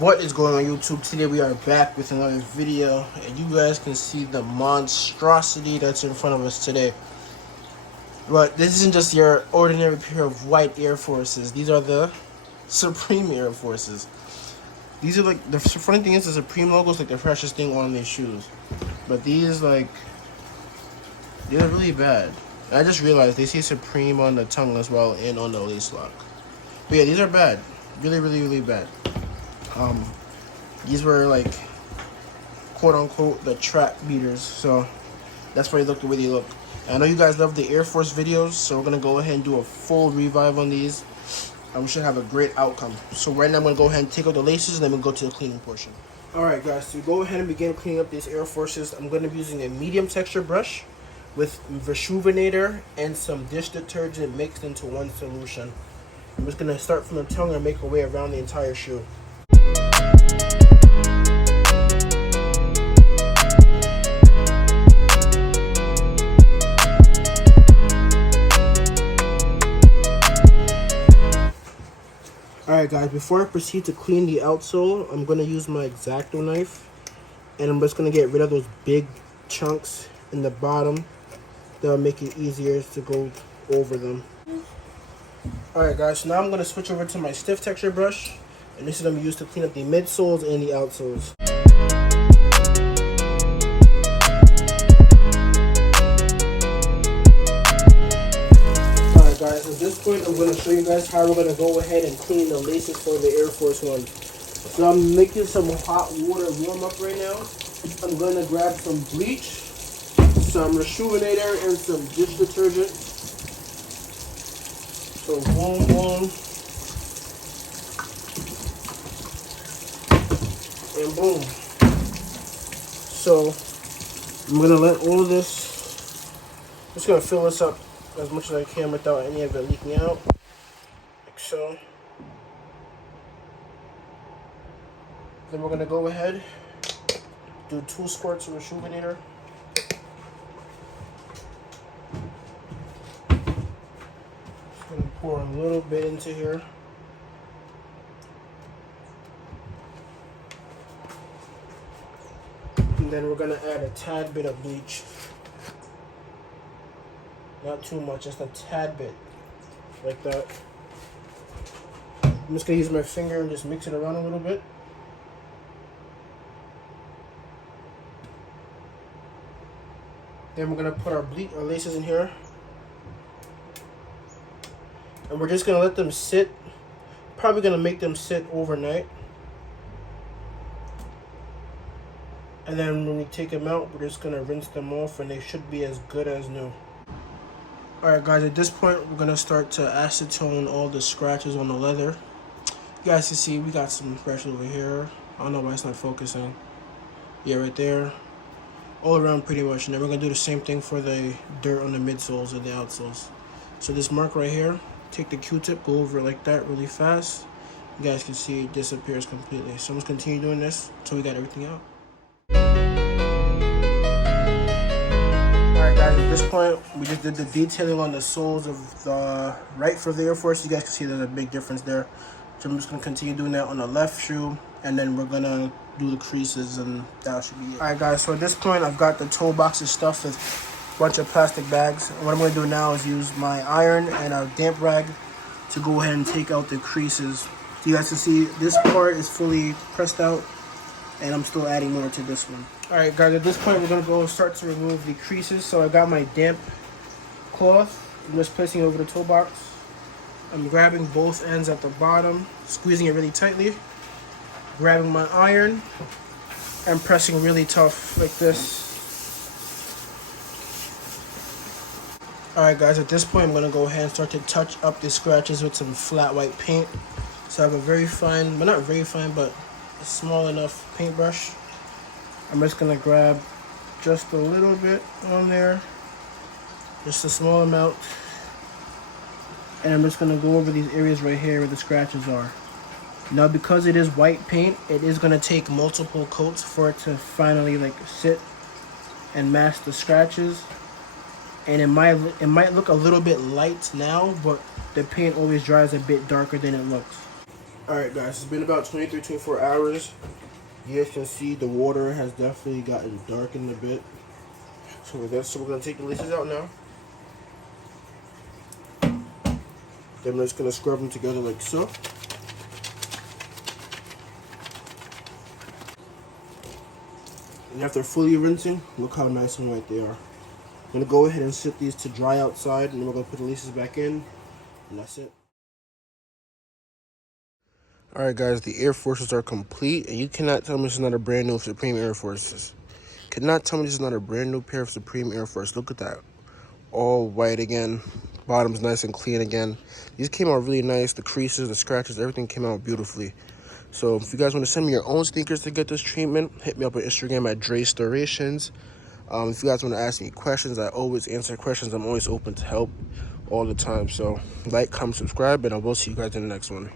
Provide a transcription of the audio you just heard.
What is going on YouTube? Today we are back with another video, and you guys can see the monstrosity that's in front of us today. But this isn't just your ordinary pair of white Air Forces. These are the Supreme Air Forces. These are like, the funny thing is the Supreme logo is like the freshest thing on these shoes. But these like, they're really bad. I just realized they say Supreme on the tongue as well and on the lace lock. But yeah, these are bad. Really bad. These were like quote unquote the track beaters, so that's why they look the way they look. And I know you guys love the Air Force videos, so we're gonna go ahead and do a full revive on these, and we should have a great outcome. So right now I'm gonna go ahead and take out the laces, and then we'll go to the cleaning portion. Alright guys, to go ahead and begin cleaning up these Air Forces, I'm gonna be using a medium texture brush with Rejuvenator and some dish detergent mixed into one solution. I'm just gonna start from the tongue and make our way around the entire shoe. Alright guys, before I proceed to clean the outsole, I'm going to use my X-Acto knife, and I'm just going to get rid of those big chunks in the bottom. That'll make it easier to go over them. Alright guys, so now I'm going to switch over to my stiff texture brush, and this is going to be used to clean up the midsoles and the outsoles. Guys, at this point I'm going to show you guys how we're going to go ahead and clean the laces for the Air Force One. So I'm making some hot water warm up right now. I'm going to grab some bleach, some Rejuvenator, and some dish detergent. So boom, and boom. So I'm going to let all of this, just going to fill this up as much as I can without any of it leaking out, like so. Then we're going to go ahead, do 2 squirts of Rejuvenator. Just going to pour a little bit into here. And then we're going to add a tad bit of bleach. Not too much, just a tad bit, like that. I'm just gonna use my finger and just mix it around a little bit. Then we're gonna put our laces in here, and we're just gonna let them sit. Probably gonna make them sit overnight, and then when we take them out, we're just gonna rinse them off, and they should be as good as new. Alright guys, at this point we're going to start to acetone all the scratches on the leather. You guys can see we got some scratches over here. I don't know why it's not focusing. Yeah, right there. All around pretty much. And then we're going to do the same thing for the dirt on the midsoles and the outsoles. So this mark right here, take the Q-tip, go over it like that really fast. You guys can see it disappears completely. So I'm just continue doing this until we got everything out. Alright guys, at this point, we just did the detailing on the soles of the right for the Air Force. You guys can see there's a big difference there. So I'm just going to continue doing that on the left shoe, and then we're going to do the creases, and that should be it. Alright guys, so at this point, I've got the toe boxes stuffed with a bunch of plastic bags. And what I'm going to do now is use my iron and a damp rag to go ahead and take out the creases. So you guys can see this part is fully pressed out, and I'm still adding more to this one. Alright guys, at this point we're going to go start to remove the creases. So I got my damp cloth. I'm just placing it over the toe box. I'm grabbing both ends at the bottom, squeezing it really tightly, grabbing my iron, and pressing really tough like this. Alright guys, at this point I'm going to go ahead and start to touch up the scratches with some flat white paint. So I have a very fine, well not very fine, but a small enough paintbrush. I'm just going to grab just a little bit on there, just a small amount, and I'm just going to go over these areas right here where the scratches are. Now because it is white paint, it is going to take multiple coats for it to finally like sit and mask the scratches. And it might look a little bit light now, but the paint always dries a bit darker than it looks. Alright guys, it's been about 23, 24 hours. You guys can see the water has definitely gotten darkened a bit. So we're going to take the laces out now. Then we're just going to scrub them together like so. And after fully rinsing, look how nice and white they are. I'm going to go ahead and sit these to dry outside, and then we're going to put the laces back in, and that's it. Alright guys, the Air Forces are complete, and you cannot tell me this is not a brand new Supreme Air Forces. Cannot tell me this is not a brand new pair of Supreme Air Force. Look at that. All white again. Bottom's nice and clean again. These came out really nice. The creases, the scratches, everything came out beautifully. So if you guys want to send me your own sneakers to get this treatment, hit me up on Instagram at DreStorations. If you guys want to ask me questions, I always answer questions. I'm always open to help all the time. So like, comment, subscribe, and I will see you guys in the next one.